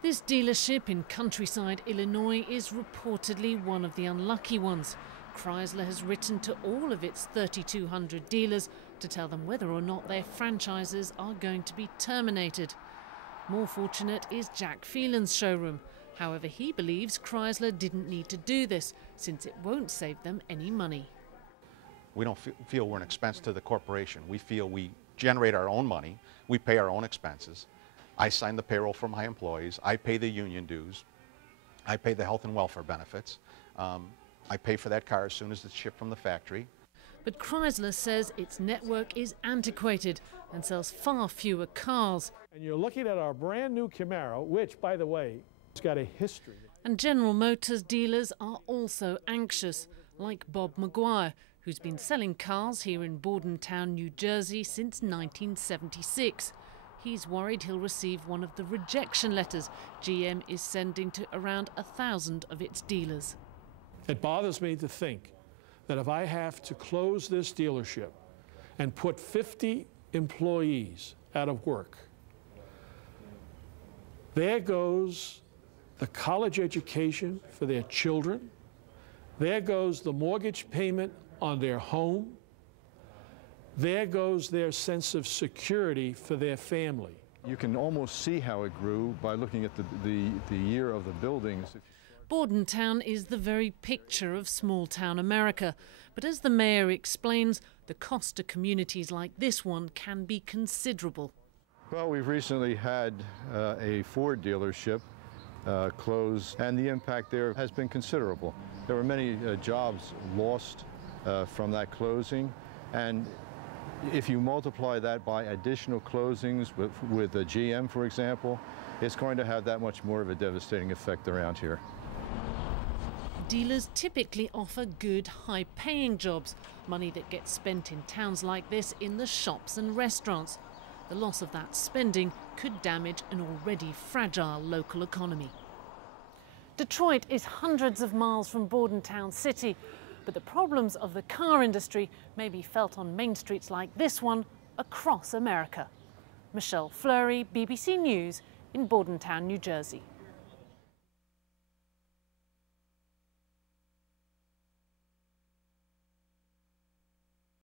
This dealership in countryside Illinois is reportedly one of the unlucky ones. Chrysler has written to all of its 3,200 dealers to tell them whether or not their franchises are going to be terminated. More fortunate is Jack Phelan's showroom. However, he believes Chrysler didn't need to do this since it won't save them any money. We don't feel we're an expense to the corporation. We feel we generate our own money, we pay our own expenses. I sign the payroll for my employees, I pay the union dues, I pay the health and welfare benefits, I pay for that car as soon as it's shipped from the factory. But Chrysler says its network is antiquated and sells far fewer cars. And you're looking at our brand new Camaro, which, by the way, has got a history. And General Motors dealers are also anxious, like Bob Maguire, who's been selling cars here in Bordentown, New Jersey since 1976. He's worried he'll receive one of the rejection letters GM is sending to around 1,000 of its dealers. It bothers me to think that if I have to close this dealership and put 50 employees out of work, there goes the college education for their children, there goes the mortgage payment on their home, there goes their sense of security for their family. You can almost see how it grew by looking at the year of the buildings. Bordentown is the very picture of small-town America. But as the mayor explains, the cost to communities like this one can be considerable. Well, we've recently had a Ford dealership close, and the impact there has been considerable. There were many jobs lost from that closing, and if you multiply that by additional closings with a GM, for example, it's going to have that much more of a devastating effect around here. Dealers typically offer good, high-paying jobs, money that gets spent in towns like this in the shops and restaurants. The loss of that spending could damage an already fragile local economy. Detroit is hundreds of miles from Bordentown City, but the problems of the car industry may be felt on main streets like this one across America. Michelle Fleury, BBC News in Bordentown, New Jersey.